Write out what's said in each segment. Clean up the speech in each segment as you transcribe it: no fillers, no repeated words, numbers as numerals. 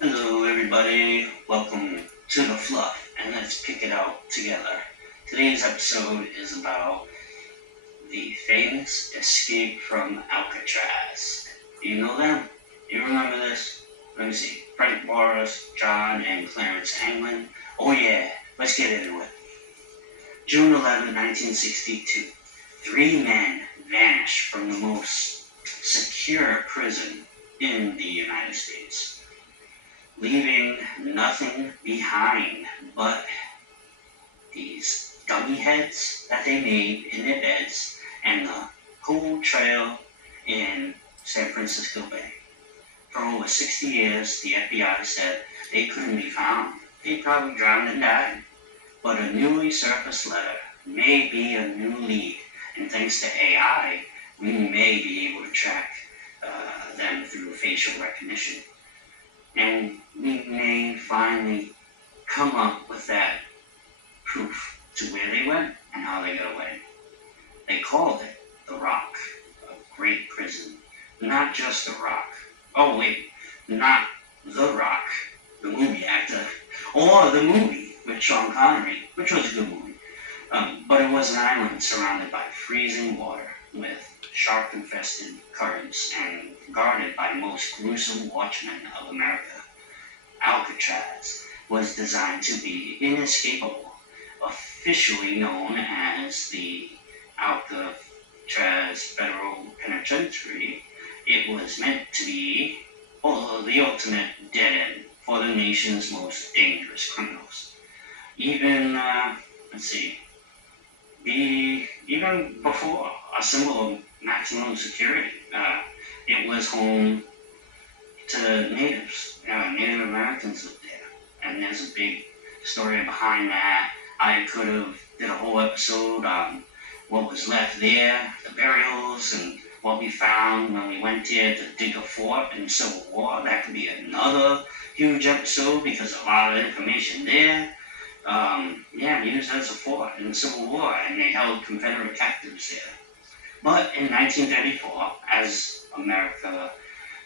Hello, everybody. Welcome to the Fluff, and let's pick it out together. Today's episode is about the famous escape from Alcatraz. Do you know them? Do you remember this? Let me see. Frank Morris, John, and Clarence Anglin. Oh, yeah. Let's get into it. June 11, 1962. Three men vanished from the most secure prison in the United States, leaving nothing behind but these dummy heads that they made in their beds and the cool trail in San Francisco Bay. For over 60 years, the FBI said they couldn't be found. They probably drowned and died. But a newly surfaced letter may be a new lead, and thanks to AI, we may be able to track them through facial recognition. And we may finally come up with that proof to where they went and how they got away. They called it the Rock, a great prison. Not just the Rock. Oh wait, not the Rock, the movie actor, or the movie with Sean Connery, which was a good movie. But it was an island surrounded by freezing water with shark-infested currents and guarded by the most gruesome watchmen of America. Alcatraz was designed to be inescapable, officially known as the Alcatraz Federal Penitentiary. It was meant to be the ultimate dead end for the nation's most dangerous criminals. Even, let's see, even before a symbol of maximum security, it was home to natives. Native Americans lived there, and there's a big story behind that. I could have did a whole episode on what was left there, the burials, and what we found when we went there to dig a fort in the Civil War. That could be another huge episode because a lot of information there. Used as a fort in the Civil War, and they held Confederate captives there. But in 1934, as America,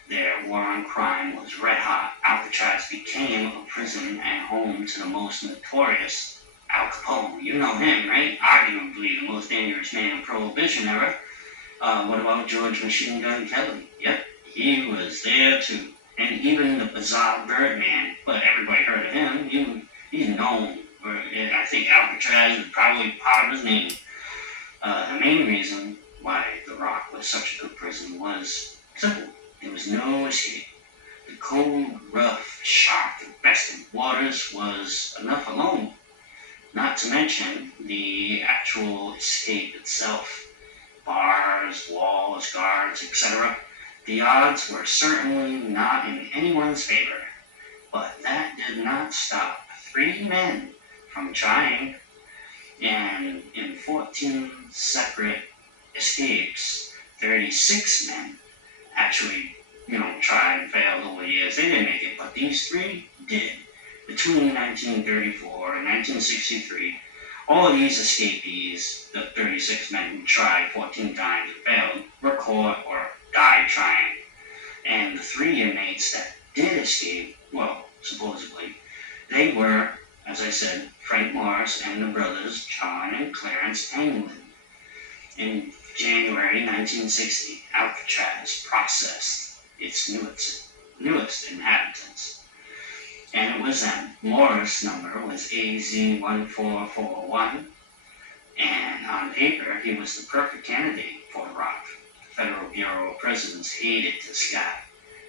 their war on crime was red hot, Alcatraz became a prison and home to the most notorious Al Capone. You know him, right? Arguably the most dangerous man in Prohibition era. What about George Machine Gun Kelly? Yep, he was there too. And even the bizarre Birdman, but everybody heard of him. He's known. I think Alcatraz is probably part of his name. The main reason why The Rock was such a good prison was simple. There was no escape. The cold, rough, shark-infested waters was enough alone. Not to mention the actual escape itself. Bars, walls, guards, etc. The odds were certainly not in anyone's favor. But that did not stop three men from trying, and in 14 separate escapes, 36 men actually, tried and failed over the years. They didn't make it, but these three did. Between 1934 and 1963, all of these escapees, the 36 men who tried 14 times and failed, were caught or died trying. And the three inmates that did escape, well, supposedly, they were, as I said, Frank Morris and the brothers John and Clarence Anglin. In January 1960, Alcatraz processed its newest inhabitants. And it was them. Morris' number was AZ1441, and on paper, he was the perfect candidate for the Rock. The Federal Bureau of Prisons hated this guy.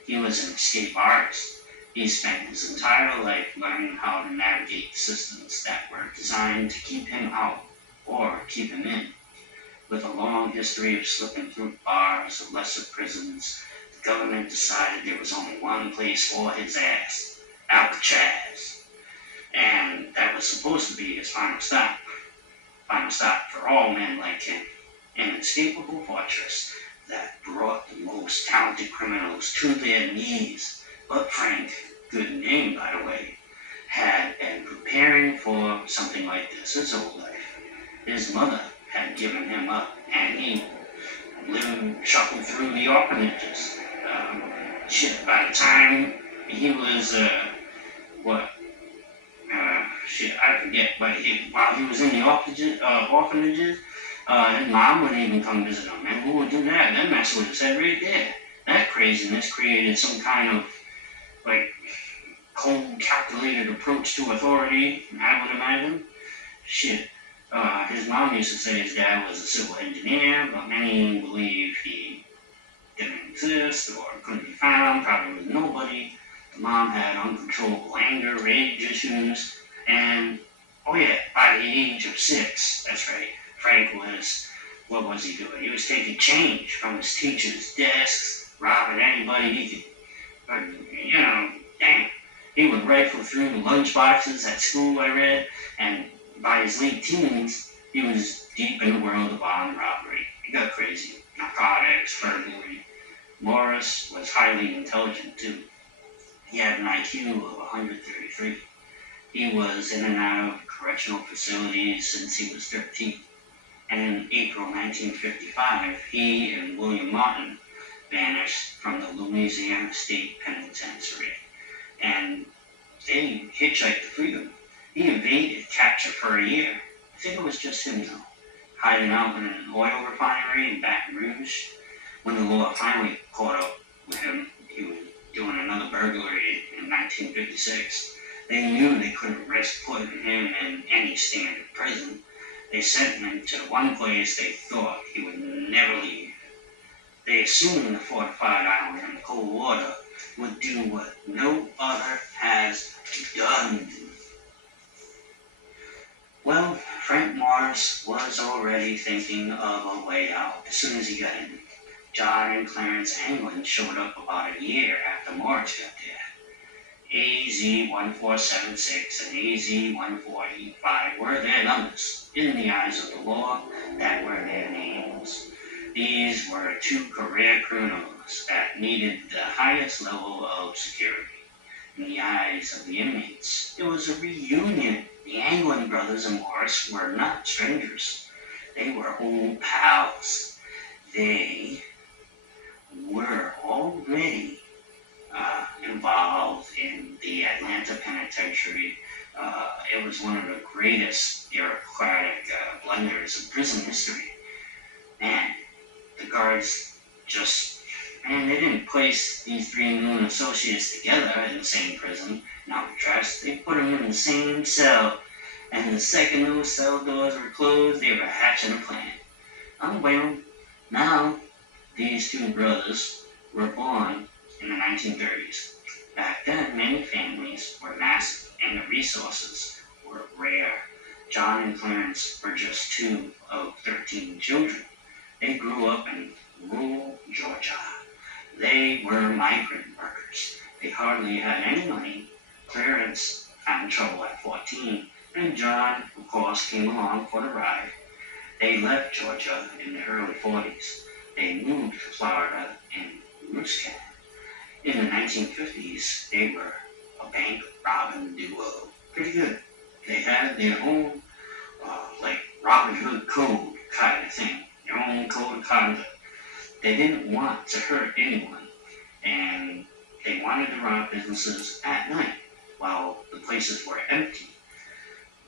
He was an escape artist. He spent his entire life learning how to navigate systems that were designed to keep him out or keep him in. With a long history of slipping through bars of lesser prisons, the government decided there was only one place for his ass, Alcatraz. And that was supposed to be his final stop. Final stop for all men like him. An inescapable fortress that brought the most talented criminals to their knees. But Frank, good name by the way, had been preparing for something like this his whole life. His mother had given him up, and he shuffled through the orphanages. By the time he was, what, shit, I forget, but while he was in the orphanages, his mom wouldn't even come visit him. And who would do that? That mess would have said right there. That craziness created some kind of, like, cold, calculated approach to authority, I would imagine. Shit. His mom used to say his dad was a civil engineer, but many believe he didn't exist or couldn't be found, probably was nobody. The mom had uncontrollable anger, rage issues, and, oh yeah, by the age of 6, that's right, Frank was, what was he doing? He was taking change from his teachers' desks, robbing anybody he could, damn. He would rifle through the lunch boxes at school, I read, and by his late teens, he was deep in the world of armed robbery. He got crazy. Narcotics, burglary. Morris was highly intelligent, too. He had an IQ of 133. He was in and out of correctional facilities since he was 13. And in April 1955, he and William Martin vanished from the Louisiana State Penitentiary. And they hitchhiked to freedom. He evaded capture for a year. I think it was just him, though, hiding out in an oil refinery in Baton Rouge. When the law finally caught up with him, he was doing another burglary in 1956. They knew they couldn't risk putting him in any standard prison. They sent him to the one place they thought he would never leave. They assumed the fortified island in the cold water would do what no other has done. Well, Frank Morris was already thinking of a way out as soon as he got in. John and Clarence Anglin showed up about a year after Morris got there. AZ-1476 and AZ-1485 were their numbers. In the eyes of the law, that were their names. These were 2 career criminals that needed the highest level of security. In the eyes of the inmates, it was a reunion. The Anglin brothers and Morris were not strangers. They were old pals. They were already involved in the Atlanta Penitentiary. It was one of the greatest bureaucratic blunders in prison history. Man, the guards they didn't place these 3 new associates together in the same prison in Alcatraz. They put them in the same cell, and the second those cell doors were closed, they were hatching a plan. Oh well, now these 2 brothers were born in the 1930s. Back then, many families were massive, and the resources were rare. John and Clarence were just 2 of 13 children. They grew up in rural Georgia. They were migrant workers. They hardly had any money. Clarence found trouble at 14, and John, of course, came along for the ride. They left Georgia in the early 40s. They moved to Florida in Roots County. In the 1950s, they were a bank robbing duo. Pretty good. They had their own, Robin Hood code kind of thing. Their own code of conduct. They didn't want to hurt anyone, and they wanted to rob businesses at night while the places were empty.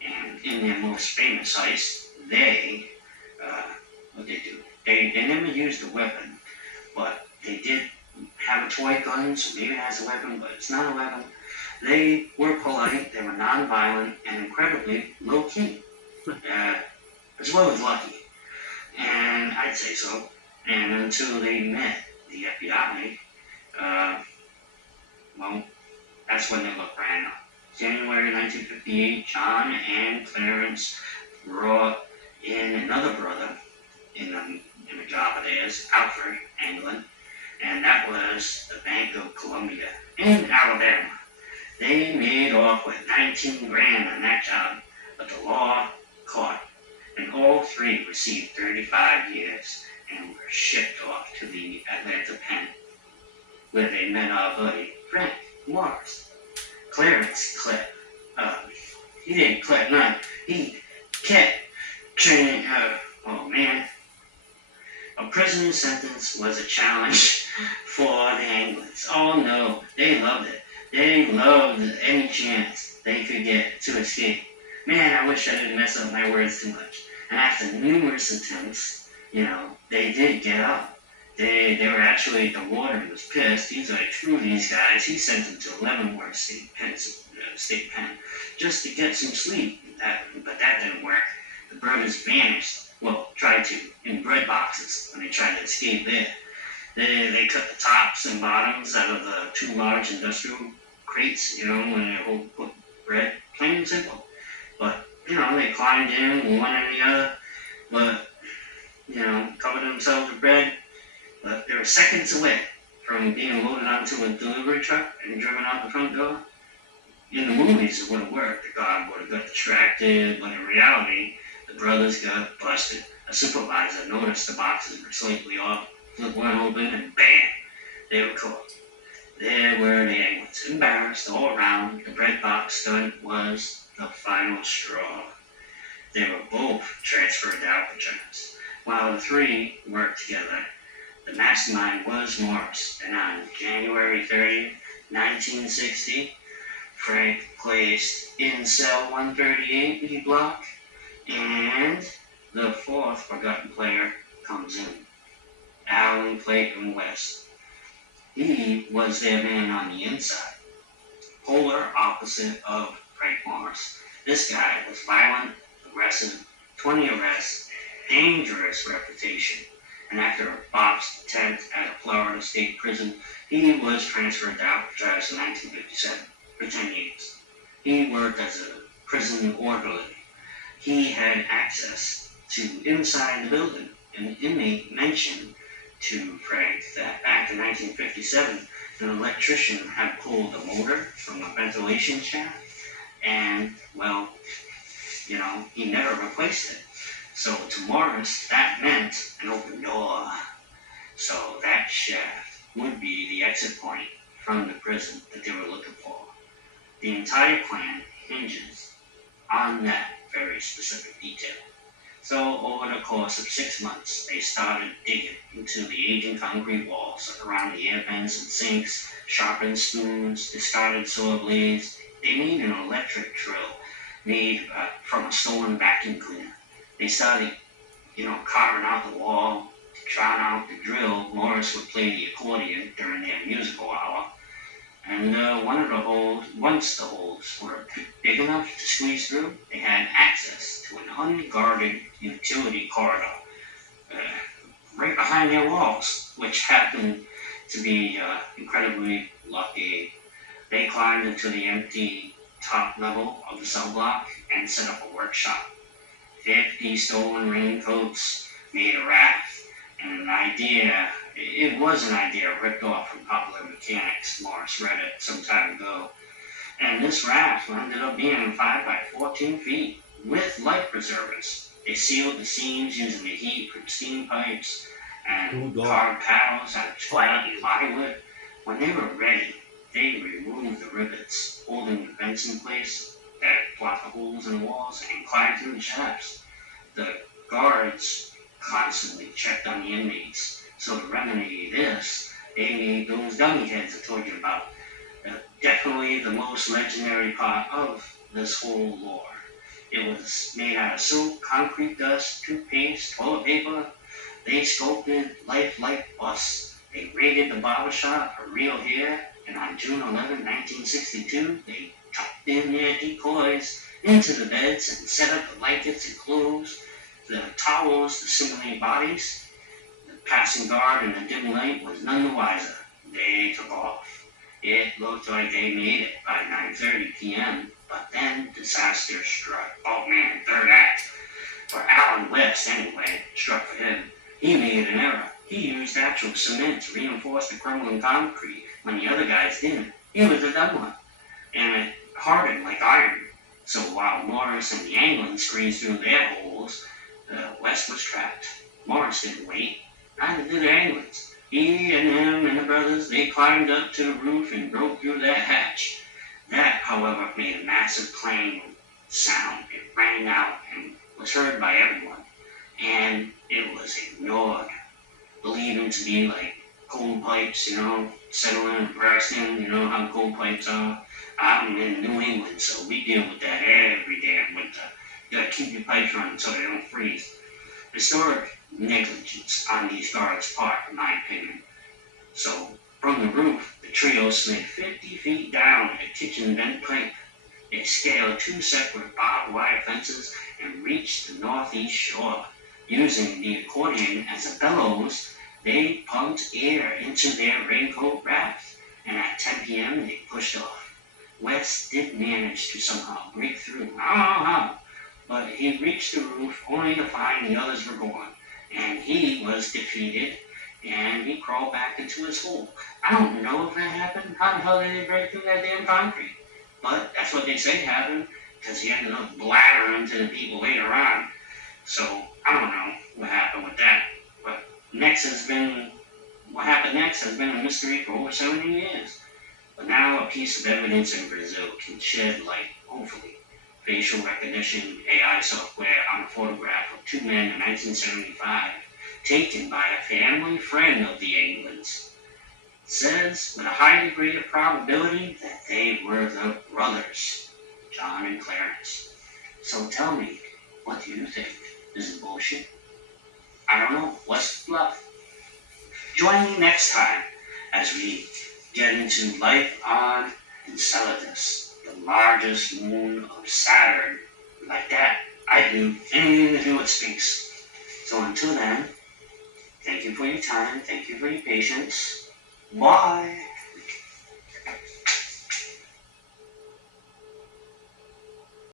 And in their most famous heist, what they do? They never used a weapon, but they did have a toy gun, so maybe it has a weapon, but it's not a weapon. They were polite, they were non-violent, and incredibly low-key, as well as lucky. And I'd say so. And until they met the FBI, that's when they looked random. January 1958, John and Clarence brought in another brother in a job of theirs, Alfred Anglin, and that was the Bank of Columbia in Alabama. They made off with 19 grand on that job, but the law caught, and all 3 received 35 years and were shipped off to the Atlanta Pen, where they met our buddy Frank Morris. Clarence Clip. He didn't clip none. He kept training her. Oh man. A prison sentence was a challenge for the Anglins. Oh no, they loved it. They loved any chance they could get to escape. Man, I wish I didn't mess up my words too much. And after numerous attempts, they did get out. They were actually, the warden was pissed. He's like, screw these guys. He sent them to Leavenworth State Pen, just to get some sleep. But that didn't work. The brothers vanished. Well, tried to, in bread boxes when they tried to escape there. They cut the tops and bottoms out of the two large industrial crates, when they hold put bread, plain and simple. But, they climbed in one and the other, but, covered themselves with bread. But they were seconds away from being loaded onto a delivery truck and driven out the front door. In the movies, it would have worked. The guard would have got distracted, but in reality, the brothers got busted. A supervisor noticed the boxes were slightly off, flipped one open, and bam, they were caught. There were the Anglins, embarrassed all around. The bread box stunt was the final straw. They were both transferred to Alcatraz. While the three worked together, the mastermind was Morris, and on January 30th, 1960, Frank placed in cell 138 B block, and the fourth forgotten player comes in, Alan Clayton West. He was their man on the inside, polar opposite of Frank Morris. This guy was violent, aggressive, 20 arrests, dangerous reputation, and after a botched attempt at a Florida state prison, he was transferred to Alcatraz in 1957 for 10 years. He worked as a prison orderly. He had access to inside the building. An inmate mentioned to Frank that back in 1957, an electrician had pulled a motor from a ventilation shaft, and, well, he never replaced it. So to Morris, that meant an open door. So that shaft would be the exit point from the prison that they were looking for. The entire plan hinges on that very specific detail. So over the course of 6 months, they started digging into the aging concrete walls around the air vents and sinks, sharpened spoons, discarded saw blades. They made an electric drill made from a stolen vacuum cleaner. They started, carving out the wall. To drown out the drill, Morris would play the accordion during their musical hour. And once the holes were big enough to squeeze through, they had access to an unguarded utility corridor right behind their walls, which happened to be incredibly lucky. They climbed into the empty top level of the cell block and set up a workshop. 50 stolen raincoats made a raft, and it was an idea ripped off from Popular Mechanics. Morris read it some time ago. And this raft ended up being 5 by 14 feet with life preservers. They sealed the seams using the heat from steam pipes and carved paddles out of plywood. When they were ready, they removed the rivets holding the vents in place that blocked the holes in the walls and climbed through the shafts. The guards constantly checked on the inmates. So to remedy this, they made those dummy heads I told you about. Definitely the most legendary part of this whole lore. It was made out of soap, concrete dust, toothpaste, toilet paper. They sculpted lifelike busts. They raided the barbershop for real hair. And on June 11, 1962, they tucked in their decoys into the beds and set up the blankets and clothes, the towels to simulate bodies. The passing guard in the dim light was none the wiser. They took off. It looked like they made it by 9:30 p.m., but then disaster struck. Oh man, third act. For Alan West, anyway, struck for him. He made an error. He used actual cement to reinforce the crumbling concrete when the other guys didn't. He was the dumb one. And it hardened like iron. So while Morris and the Anglins squeezed through their holes, West was trapped. Morris didn't wait. Neither did the Anglins. He and him and the brothers, they climbed up to the roof and broke through that hatch. That, however, made a massive clang sound. It rang out and was heard by everyone. And it was ignored, believing to be like cold pipes, settling and bursting, how cold pipes are. I'm in New England, so we deal with that every damn winter. You gotta keep your pipes running so they don't freeze. Historic negligence on these guards' part, in my opinion. So, from the roof, the trio slid 50 feet down a kitchen vent pipe. They scaled two separate barbed wire fences and reached the northeast shore. Using the accordion as a bellows, they pumped air into their raincoat raft, and at 10 p.m. they pushed off. West did manage to somehow break through. I don't know how, but he reached the roof only to find the others were gone, and he was defeated, and he crawled back into his hole. I don't know if that happened. How the hell did they break through that damn concrete? But that's what they say happened, because he ended up blathering to the people later on. So I don't know what happened with that. But what happened next has been a mystery for over 70 years. But now a piece of evidence in Brazil can shed light, hopefully. Facial recognition AI software on a photograph of two men in 1975, taken by a family friend of the Englands, says with a high degree of probability that they were the brothers, John and Clarence. So tell me, what do you think? Is it bullshit? I don't know. What's Fluff? Join me next time as we get into life on Enceladus, the largest moon of Saturn. Like that, I do anything to do with space. So until then, thank you for your time. Thank you for your patience. Bye.